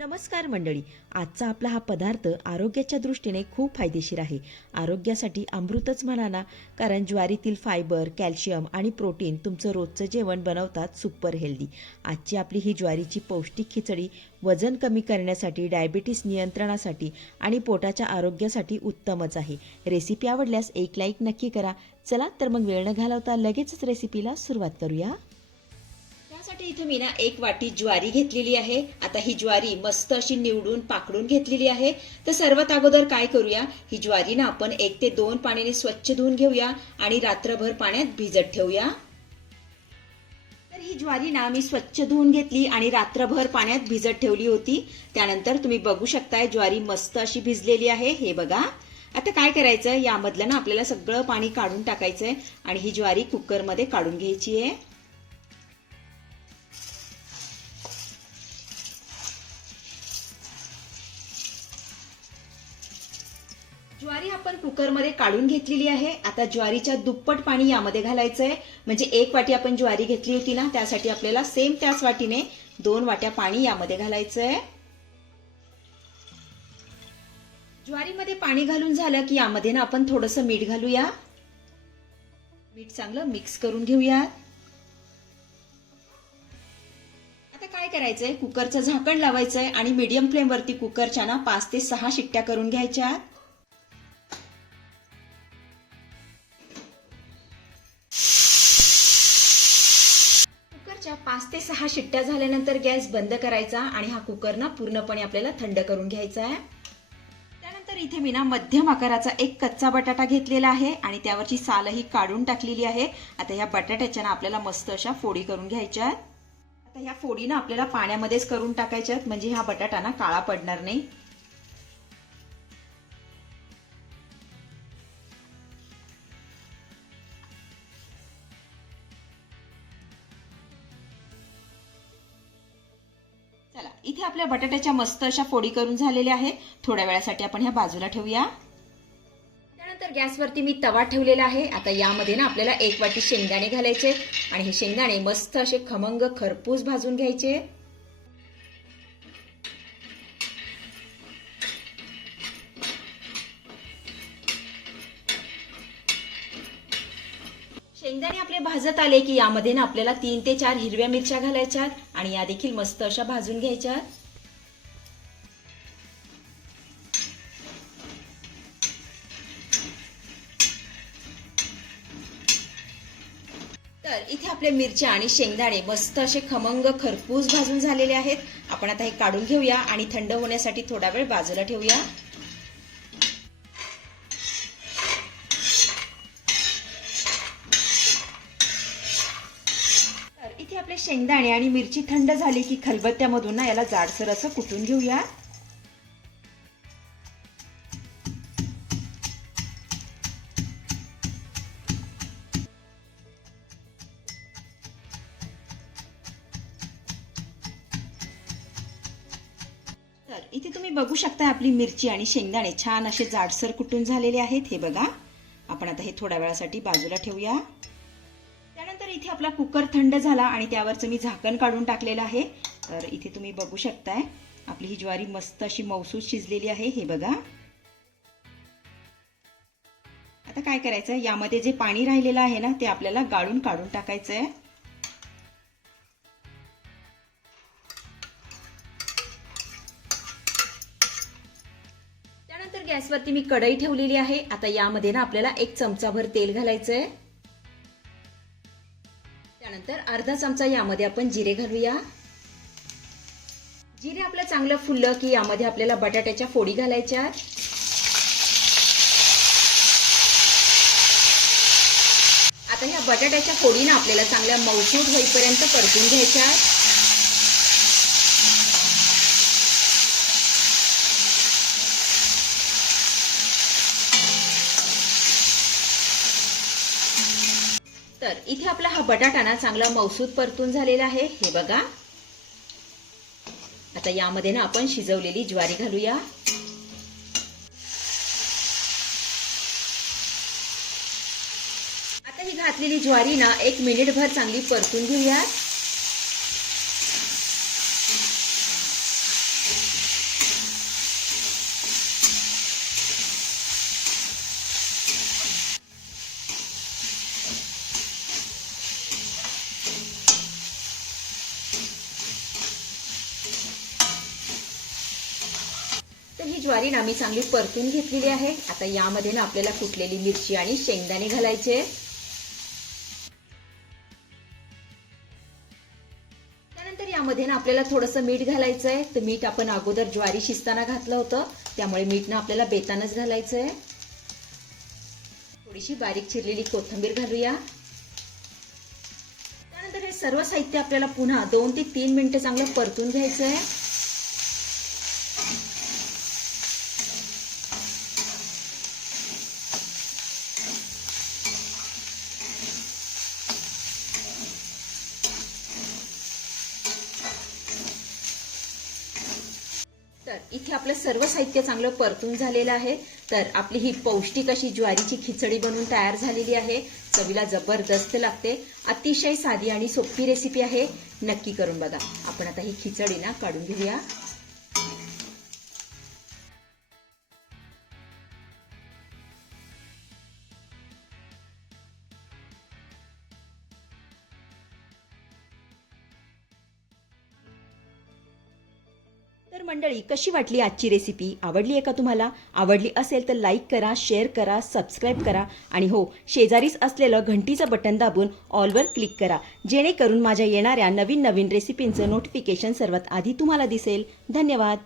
नमस्कार मंडळी. आजचा आपला हा पदार्थ आरोग्याच्या दृष्टीने खूप फायदेशीर आहे. आरोग्यासाठी अमृतच म्हणा ना, कारण ज्वारीतील फायबर, कॅल्शियम आणि प्रोटीन तुमचं रोजचं जेवण बनवतात सुपर हेल्दी. आजची आपली ही ज्वारीची पौष्टिक खिचडी वजन कमी करण्यासाठी, डायबिटीस नियंत्रणासाठी आणि पोटाच्या आरोग्यासाठी उत्तमच आहे. रेसिपी आवडल्यास एक लाईक नक्की करा. चला तर मग वेळ न घालवता लगेचच रेसिपीला सुरुवात करूया. त्यासाठी इथे मी ना 1 वाटी ज्वारी घेतलेली आहे. आता ही ज्वारी मस्त अशी निवडून पाकडून घेतलेली आहे. तर सर्वात अगोदर काय करूया, ही ज्वारी ना आपण 1 ते 2 पाण्याने स्वच्छ धुवून घेऊया आणि रात्रभर पाण्यात भिजत ठेवूया. तर ही ज्वारी ना मी स्वच्छ धुवून घेतली आणि रात्रभर पाण्यात भिजत ठेवली होती. त्यानंतर तुम्ही बघू शकताय ज्वारी मस्त अशी भिजलेली आहे. हे बघा. आता काय करायचं, यामधलं ना आपल्याला सगळं पाणी काढून टाकायचंय आणि ही ज्वारी कुकरमध्ये काढून घ्यायची आहे. ज्वारी आपण कुकरमध्ये काढून घेतलेली आहे. आता ज्वारीच्या दुप्पट पाणी यामध्ये घालायचंय. म्हणजे 1 वाटी आपण ज्वारी घेतली होती ना, त्यासाठी आपल्याला सेम त्याच वाटीने 2 वाट्या पाणी यामध्ये घालायचंय. ज्वारीमध्ये पाणी घालून झालं की यामध्ये ना आपण थोडंसं मीठ घालूया. मीठ चांगलं मिक्स करून घेऊया. आता काय करायचंय, कुकरचं झाकण लावायचंय आणि मीडियम फ्लेम वरती कुकरच्या ना 5 ते 6 शिट्ट्या करून घ्यायच्या. कुकरच्या 5 ते 6 शिट्ट्या झाल्यानंतर गॅस बंद करायचा आणि हा कुकर ना पूर्णपणे आपल्याला थंड करून घ्यायचा आहे. त्यानंतर इथे मी ना मध्यम आकाराचा एक कच्चा बटाटा घेतलेला आहे आणि त्यावरची सालही काढून टाकलेली आहे. आता ह्या बटाट्याच्या ना आपल्याला मस्त अशा फोडी करून घ्यायच्या आहेत. आता ह्या फोडी ना आपल्याला पाण्यामध्येच करून टाकायच्या आहेत, म्हणजे हा बटाटा ना काळा पडणार नाही. चला, इथे आपल्या बटाट्याच्या मस्त अशा फोडी करून झालेल्या आहेत. थोड्या वेळासाठी आपण ह्या बाजूला ठेवूया. त्यानंतर गॅसवरती मी तवा ठेवलेला आहे. आता यामध्ये ना आपल्याला 1 वाटी शेंगदाणे घालायचे आणि हे शेंगदाणे मस्त असे खमंग खरपूस भाजून घ्यायचे. शेंगदाणे आपले भाजत आले की यामध्ये ना आपल्याला 3 ते 4 हिरव्या मिरच्या घालायच्या आणि या देखील मस्त अशा भाजून घ्यायच्या. तर इथे आपले मिरच्या आणि शेंगदाणे मस्त असे खमंग खरपूस भाजून झालेले आहेत. आपण आता हे काढून घेऊया आणि थंड होण्यासाठी थोडा वेळ बाजूला ठेवूया. इथे आपले शेंगदाणे आणि मिरची थंड झाली की खलबत्त्यामधून ना याला जाडसर असं कुटून घेऊया. तर इथे तुम्ही बघू शकता आपली मिरची आणि शेंगदाणे छान असे जाडसर कुटून झालेले आहेत. हे बघा. आपण आता हे थोड्या वेळासाठी बाजूला ठेवूया. त्यानंतर इथे आपला कुकर थंड झाला आणि त्यावरचं मी झाकण काढून टाकलेलं आहे. तर इथे तुम्ही बघू शकताय आपली ही ज्वारी मस्त अशी मऊसूत शिजलेली आहे. हे बघा. आता काय करायचं, यामध्ये जे पाणी राहिलेलं आहे ना ते आपल्याला गाळून काढून टाकायचंय. त्यानंतर गॅसवरती मी कढई ठेवलेली आहे. आता यामध्ये ना आपल्याला 1 चमचाभर तेल घालायचंय. त्यानंतर अर्धा चमचा यामध्ये आपण जिरे घालूया. जिरे आपलं चांगलं फुललं की यामध्ये आपल्याला बटाट्याच्या फोडी घालायच्या. आता ह्या बटाट्याच्या फोडी ना आपल्याला चांगल्या मऊसूत होईपर्यंत परतून घ्यायच्या. तर इथे आपला हा बटाटा ना चांगला मऊसूत परतून झालेला आहे. हे बघा. आता यामध्ये ना आपण शिजवलेली ज्वारी घालूया. आता ही घातलेली ज्वारी ना 1 मिनिटभर चांगली परतून घेऊया. तर ही ज्वारी ना मी चांगली परतून घेतलेली आहे. आता यामध्ये ना आपल्याला कुटलेली मिरची आणि शेंगदाणे घालायचे. त्यानंतर यामध्ये ना आपल्याला थोडंसं मीठ घालायचं आहे. तर मीठ आपण अगोदर ज्वारी शिजताना घातलं होतं, त्यामुळे मीठ ना आपल्याला बेतानच घालायचं आहे. थोडीशी बारीक चिरलेली कोथिंबीर घालूया. त्यानंतर हे सर्व साहित्य आपल्याला पुन्हा 2 ते 3 मिनिटं चांगलं परतून घ्यायचं आहे. तर इथे आपलं सर्व साहित्य चांगलं परतून झालेलं आहे. तर आपली ही पौष्टिक अशी ज्वारीची खिचडी बनवून तयार झालेली आहे. चवीला जबरदस्त लागते. अतिशय साधी आणि सोपी रेसिपी आहे. नक्की करून बघा. आपण आता ही खिचडी ना काढून घेऊया. तर मंडळी, कशी वाटली आजची रेसिपी? आवडली आहे का तुम्हाला? आवडली असेल तर लाईक करा, शेअर करा, सबस्क्राईब करा आणि हो, शेजारीच असलेलं घंटीचं बटन दाबून ऑलवर क्लिक करा, जेणेकरून माझ्या येणाऱ्या नवीन नवीन रेसिपींचं नोटिफिकेशन सर्वात आधी तुम्हाला दिसेल. धन्यवाद.